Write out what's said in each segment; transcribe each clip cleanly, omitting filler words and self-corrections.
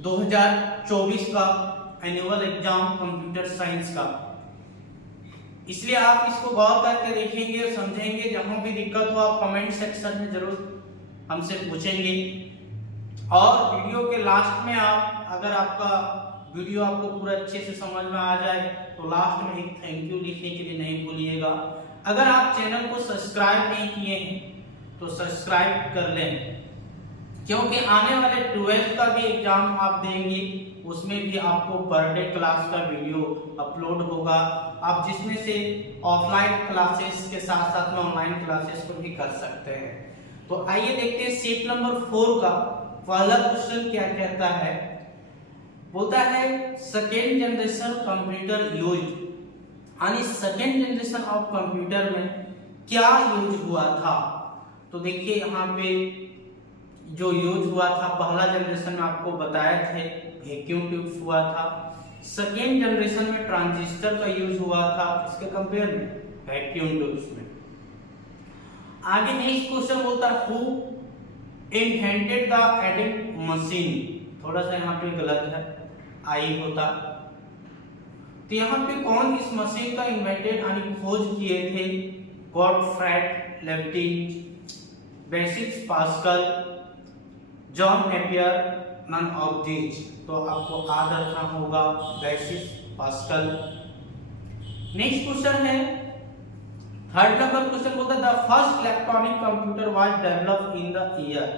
2024 का annual exam computer science का। इसलिए आप इसको गौर करके देखेंगे, समझेंगे। जहां भी दिक्कत हो आप कमेंट सेक्शन में जरूर हमसे पूछेंगे। और वीडियो के लास्ट में आप, अगर आपका वीडियो आपको पूरा अच्छे से समझ में आ जाए तो लास्ट में एक थैंक यू लिखने के लिए नहीं भूलिएगा। अगर आप चैनल को सब्सक्राइब नहीं किए हैं तो सब्सक्राइब कर लें, क्योंकि आने वाले 12th का भी एग्जाम आप देंगे, उसमें भी आपको पर डे क्लास का वीडियो अपलोड होगा, आप जिसमें से ऑफलाइन क्लासेस के साथ साथ में ऑनलाइन क्लासेस को भी कर सकते हैं। तो आइए देखते हैं सीट नंबर 4 का पहला क्वेश्चन क्या कहता है। बोलता है सेकेंड जनरेशन कंप्यूटर यूज, यानी सेकेंड जनरेशन ऑफ कंप्यूटर में क्या यूज हुआ था। तो देखिए यहाँ पे जो यूज हुआ था, पहला जनरेशन में आपको बताए थे वैक्यूम ट्यूब्स हुआ था, सेकेंड जनरेशन में ट्रांजिस्टर का यूज हुआ था, इसके कंपेयर में वैक्यूम ट्यूब्स में। आगे नेक्स्ट क्वेश्चन बोलता है who invented the adding machine. थोड़ा सा यहाँ पे गलत है, आई होता। तो यहाँ पे कौन इस मशीन का इन्वेंटेड यानी खोज किए थे। Gottfried Leibniz, Blaise Pascal, John Napier, none of these. तो आपको याद रखना होगा बेसिस पास्कल। नेक्स्ट क्वेश्चन है थर्ड नंबर क्वेश्चन बोलता है the first electronic computer was developed in the year.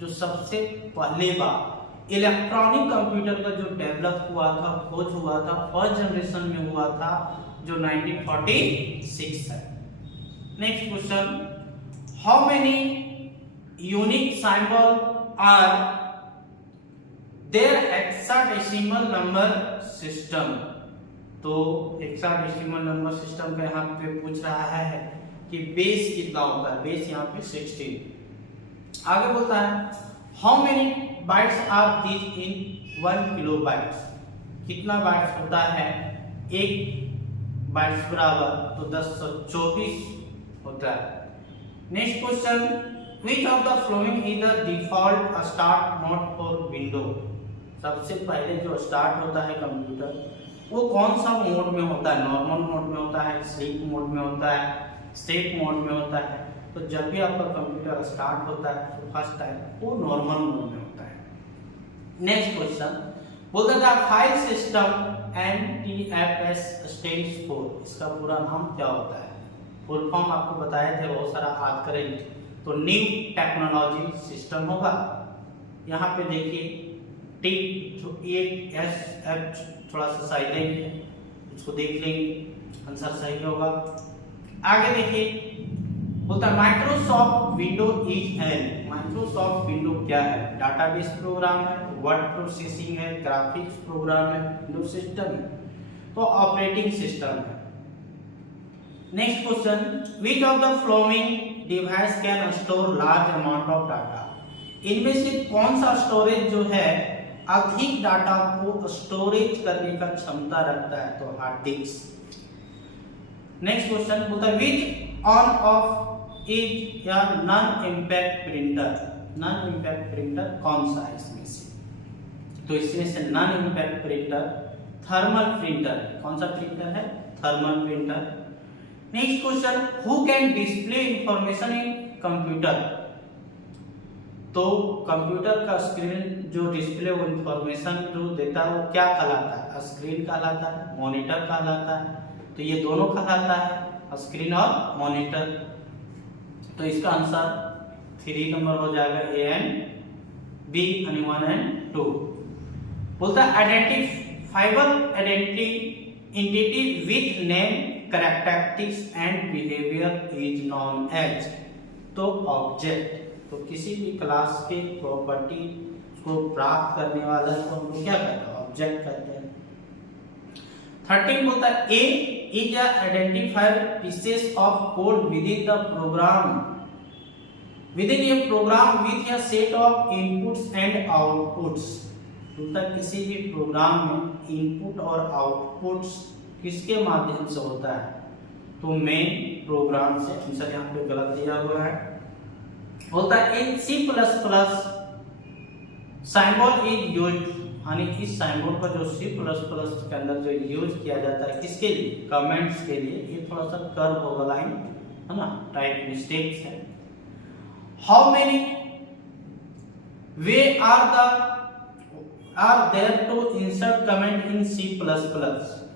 जो सबसे पहले बार इलेक्ट्रॉनिक कंप्यूटर का जो डेवलप हुआ था, खोज हुआ था, फर्स्ट जनरेशन में हुआ था, जो 1946 है। Next question how many unique symbol are there hexadecimal number system. तो हेक्साडेसिमल नंबर सिस्टम का यहाँ पे पूछ रहा है कि बेस कितना होता है। बेस यहाँ पे 16। आगे बोलता है how many bytes are these in 1 kilobytes. कितना बाइट्स होता है 1 बाइट्स बराबर तो 1024 होता है। Next question which of the following is the default start mode for window. सबसे पहले जो स्टार्ट होता है कंप्यूटर वो कौन सा मोड में होता है। नॉर्मल मोड में होता है, स्लीप मोड में होता है, स्टेट मोड में होता है। तो जब भी आपका कंप्यूटर स्टार्ट होता है तो फर्स्ट टाइम वो नॉर्मल मोड में होता है। नेक्स्ट क्वेश्चन बोलता था फाइल सिस्टम एमटीएफएस स्टैंड्स फॉर। इसका पूरा नाम क्या होता है। फुल फॉर्म आपको बताए थे, बहुत सारा याद करेंगे तो न्यू टेक्नोलॉजी सिस्टम होगा। यहाँ पे देखिए टी जो एक एस एफ थोड़ा सा साइलेंट है, इसको देख लेंगे, आंसर सही होगा। आगे देखिए बोलता है Microsoft window is an. Microsoft window क्या है। डाटाबेस प्रोग्राम है, वर्ड प्रोसेसिंग है, ग्राफिक्स प्रोग्राम है, विंडो सिस्टम है, तो ऑपरेटिंग सिस्टम है। Next question which of the following device can store large amount of data. इनमें से कौन सा स्टोरेज जो है अधिक डाटा को स्टोरेज करने का क्षमता रखता है। तो हार्ड डिस्क। नेक्स्ट क्वेश्चन बोलता है व्हिच ऑन ऑफ इज या non impact printer. Non impact printer कौन सा है इसमें से। तो इसमें से non impact printer thermal printer. कौन सा प्रिंटर है, thermal printer. Next question who can display information in computer. तो कंप्यूटर का स्क्रीन जो डिस्प्ले वो इंफॉर्मेशन जो देता है वो क्या कहलाता है। स्क्रीन कहलाता है, मॉनिटर कहलाता है। तो ये दोनों कहलाता है, स्क्रीन और मॉनिटर। तो इसका आंसर 3 नंबर हो जाएगा ए एंड बी, 1 एंड 2। बोलता है identifiable entity with name characteristics and behaviour is known as. तो ऑब्जेक्ट। तो किसी भी क्लास के प्रॉपर्टी को प्राप्त करने वाला को हम लोग क्या कहते हैं, ऑब्जेक्ट कहते हैं। 13 बोलता है a is identified pieces of code within the program within a program with a set of inputs and outputs. बोलता है किसी भी प्रोग्राम में इनपुट और आउटपुट्स किसके माध्यम से होता है। तो मेन प्रोग्राम से। आंसर यहाँ पे गलत दिया हुआ है। बोलता है इन C++ सिंबल इज यूज्ड यानी इस साइन का जो C++ के अंदर जो यूज किया जाता है किसके लिए, कमेंट्स के लिए, ये थोड़ा सा कर्व होगा लाइन, है ना, टाइप मिस्टेक्स है। How many way are there to insert comment in C++?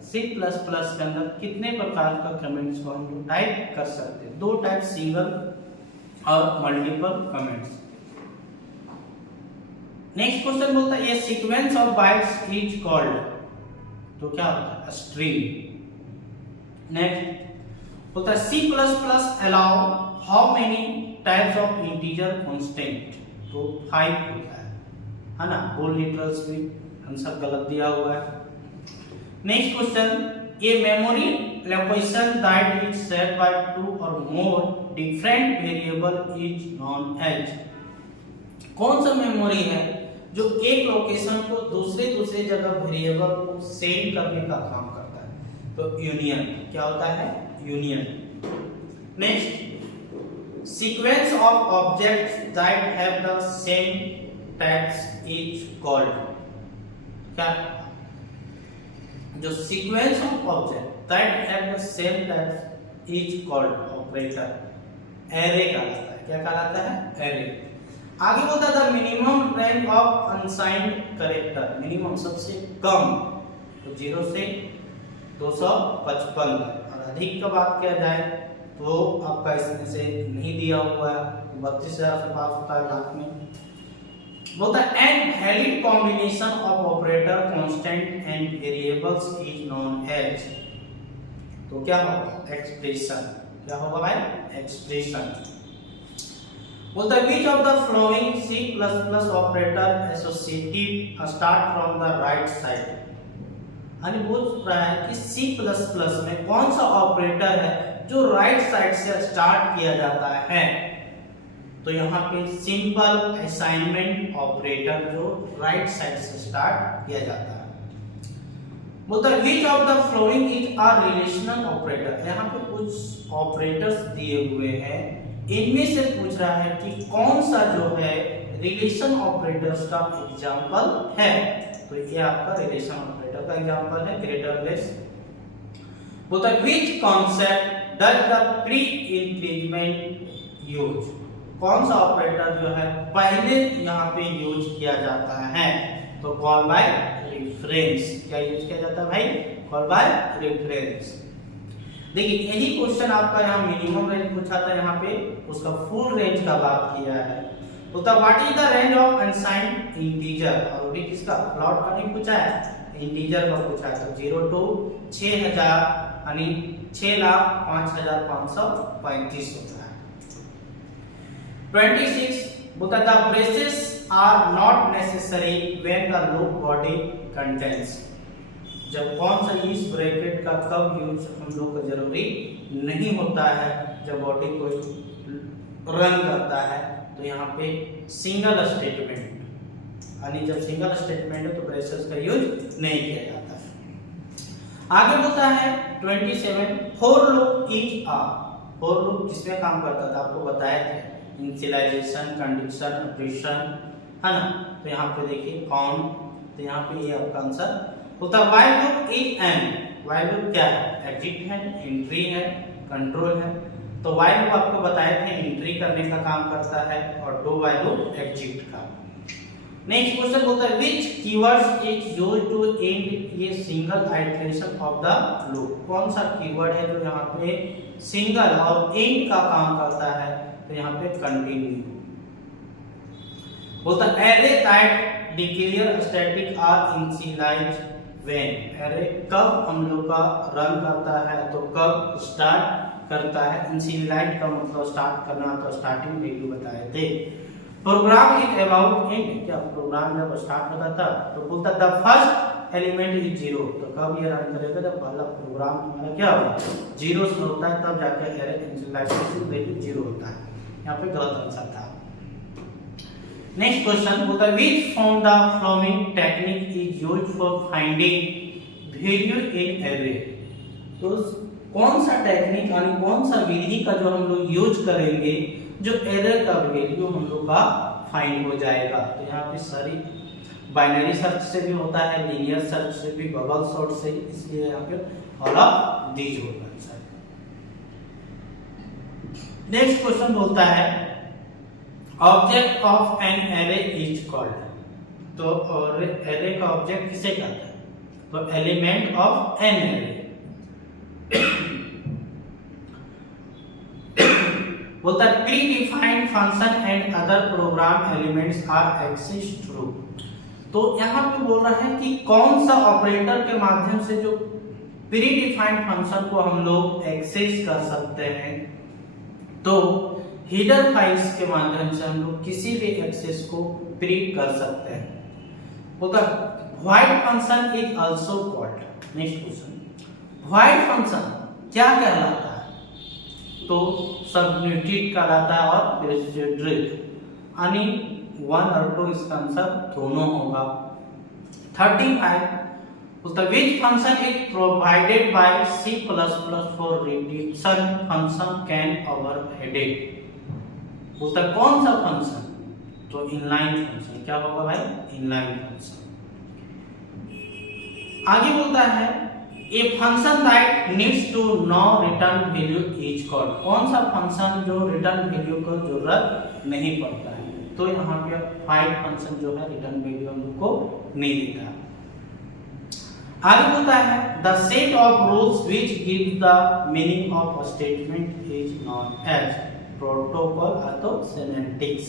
C++ के अंदर कितने प्रकार का कमेंट्स को हम लोग टाइप कर सकते हैं? दो टाइप, सिंगल और मल्टीपल कमेंट्स। नेक्स्ट क्वेश्चन बोलता है ये sequence of bytes is called, तो क्या होता है, स्ट्रिंग। नेक्स्ट बोलता है C++ allow how many types of integer constant, तो 5 होता है ना। बोल लिटरल्स भी आंसर गलत दिया हुआ है। नेक्स्ट क्वेश्चन, ये memory location that is shared by 2 और more different variable is known as, कौन सा मेमोरी है जो एक लोकेशन को दूसरे जगह वेरिएबल को सेंड करने का काम करता है, तो यूनियन। क्या होता है, union. Next, sequence of objects that have the same tags is called, क्या, जो sequence of object that have the same tags is called operator, array कहलाता है। क्या कहलाता है, एरे। आगे बोलता था minimum rank of unsigned character, minimum सबसे कम, तो 0 से 255, और अधिक का बात किया जाए तो आपका इसमें से नहीं दिया हुआ है, 32,000 से पास होता है लाख में। बोलता है an valid combination of operator constant and variables is known as, तो क्या होगा, एक्सप्रेशन। क्या होगा भाई, एक्सप्रेशन। बोलता है which of the following C++ operator associative start from the right side, यानी बोल रहा है कि C++ में कौन सा ऑपरेटर है जो राइट साइड से स्टार्ट किया जाता है, तो यहाँ पे सिंपल असाइनमेंट ऑपरेटर जो राइट साइड से स्टार्ट किया जाता है। बोलता है which of the following is a relational operator, यहाँ पे कुछ ऑपरेटर्स दिए हुए हैं, इनमें से पूछ रहा है कि कौन सा जो है रिलेशन ऑपरेटर्स का एग्जांपल है, तो ये आपका रिलेशन ऑपरेटर का एग्जांपल है, ग्रेटर लेस। बोलता है which concept does the pre-increment use, कौन सा ऑपरेटर जो है पहले यहाँ पे यूज किया जाता है, तो कॉल बाय रेफरेंस। क्या यूज किया जाता है भाई, कॉल बाय रेफरेंस। देखिए यही क्वेश्चन आपका यहाँ मिनिमम रेंज पूछा था, यहाँ पे उसका फुल रेंज का बात किया है। तो तब what is the range of unsigned integer, और भी किसका, फ्लोट का नहीं पूछा है, इंटीजर का पूछा है। 0 to 6000 यानी 6,05,535 होता है। 26 बोलता the braces are not necessary when the loop body contents, जब कौन सा इस ब्रैकेट का कब यूज हम लोग को जरूरी नहीं होता है, जब बॉडी को रन करता है, तो यहाँ पे सिंगल स्टेटमेंट, यानी जब सिंगल स्टेटमेंट है तो ब्रेसेस का यूज नहीं किया जाता है। आगे बोलता है 27 for loop is ah, for loop किसमें काम करता था आपको बताया था, इनिशियलाइजेशन, कंडीशन, ऑपरेशन, है ना। तो यहाँ पे देखिए कौन, तो यहाँ पे ये आपका आंसर होता है while loop is an, while loop क्या है, एग्जिट है, एंट्री है, कंट्रोल है। तो व्हाइल लूप आपको बताए थे एंट्री करने का काम करता है, और डू व्हाइल लूप एग्जिट का। नेक्स्ट क्वेश्चन बोलता है which keywords is used to end ये single iteration of the loop, कौन सा कीवर्ड है जो यहाँ पे सिंगल और एंड का काम करता है, तो यहाँ पे कंटिन्यू। बोलता है array that declare static are initialized when, अरे कब हम लोग का रन करता है, तो कब स्टार्ट करता है, इनिशियलाइज का मतलब स्टार्ट करना, तो स्टार्टिंग वैल्यू बताए थे। प्रोग्राम इज अबाउट एंड, क्या प्रोग्राम जब स्टार्ट होता था तो बोलता द फर्स्ट एलिमेंट इज 0, तो कब ये रन करेगा, जब पहला प्रोग्राम हमारा क्या होगा 0 से होता है, तब जाके एरे इनिशियलाइजेशन वैल्यू 0 होता है। यहाँ पे गलत आंसर था। नेक्स्ट क्वेश्चन बोलता है which from the following technique is used for finding value in array, तो कौन सा टेक्निक यानी कौन सा विधि का जो हम लोग यूज करेंगे जो एरे का वैल्यू हम लोग का फाइंड हो जाएगा, तो यहाँ पे सारी बाइनरी सर्च से भी होता है, लीनियर सर्च से भी, बबल सॉर्ट से, इसलिए यहाँ पे ऑल ऑफ दीज होगा। नेक्स्ट क्वेश्चन बोलता है object of an array is called, तो और एरे का ऑब्जेक्ट किसे कहता है, तो एलिमेंट ऑफ एन एरे। बोलता है predefined function and other program elements are access through, तो यहाँ पे बोल रहा है कि कौन सा ऑपरेटर के माध्यम से जो प्री डिफाइंड फंक्शन को हम लोग एक्सेस कर सकते हैं, तो हीडर फाइल्स के माध्यम से हम लोग किसी भी एक्सेस को प्रिंट कर सकते हैं। बोलता void function is also called. Next question, void function क्या कहलाता है, तो सबनेटेड कहलाता है और रिस्ट्रिक्टेड, यानी 1 और 2 इसका आंसर दोनों होगा। 35 बोलता which function is provided by C++ for reduction function can overheaded, बोलता कौन सा फंक्शन, तो इनलाइन फंक्शन। क्या होगा भाई, इनलाइन फंक्शन। आगे बोलता है a function that needs to no return value is called, कौन सा फंक्शन जो रिटर्न वैल्यू को जरूरत नहीं पड़ता है, तो यहाँ पे फाइंड फंक्शन जो है रिटर्न वैल्यू हम लोग को नहीं देता है। आगे बोलता है the set of rules which give the meaning of a statement is known as protocol अथवा सेमेंटिक्स,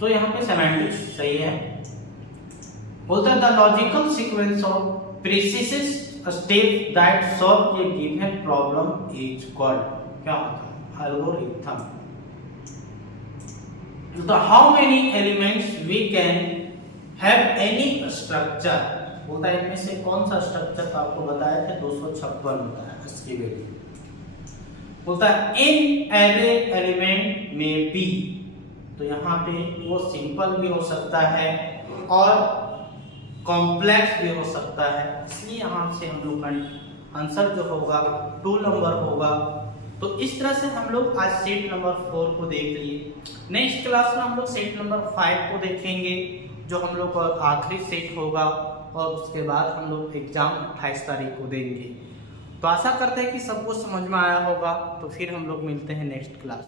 तो यहाँ पे सेमेंटिक्स सही है। बोलता है the logical sequence of precise step that solve a given problem is called, क्या होता है, एल्गोरिथम। तो how many elements we can have any structure, बोलता है इनमें से कौन सा स्ट्रक्चर तो आपको बताया था 256 होता है इसकी वैल्यू। बोलता है इन एरे एलिमेंट में बी, तो यहाँ पे वो सिंपल भी हो सकता है और कॉम्प्लेक्स भी हो सकता है, इसलिए यहाँ से हम लोग का आंसर जो होगा 2 नंबर होगा। तो इस तरह से हम लोग आज सेट नंबर 4 को देख लिए। नेक्स्ट क्लास में हम लोग सेट नंबर 5 को देखेंगे, जो हम लोग का आखिरी सेट होगा, और उसके बाद हम लोग एग्जाम 28 तारीख को देंगे। तो आशा करते हैं कि सब कुछ समझ में आया होगा, तो फिर हम लोग मिलते हैं नेक्स्ट क्लास।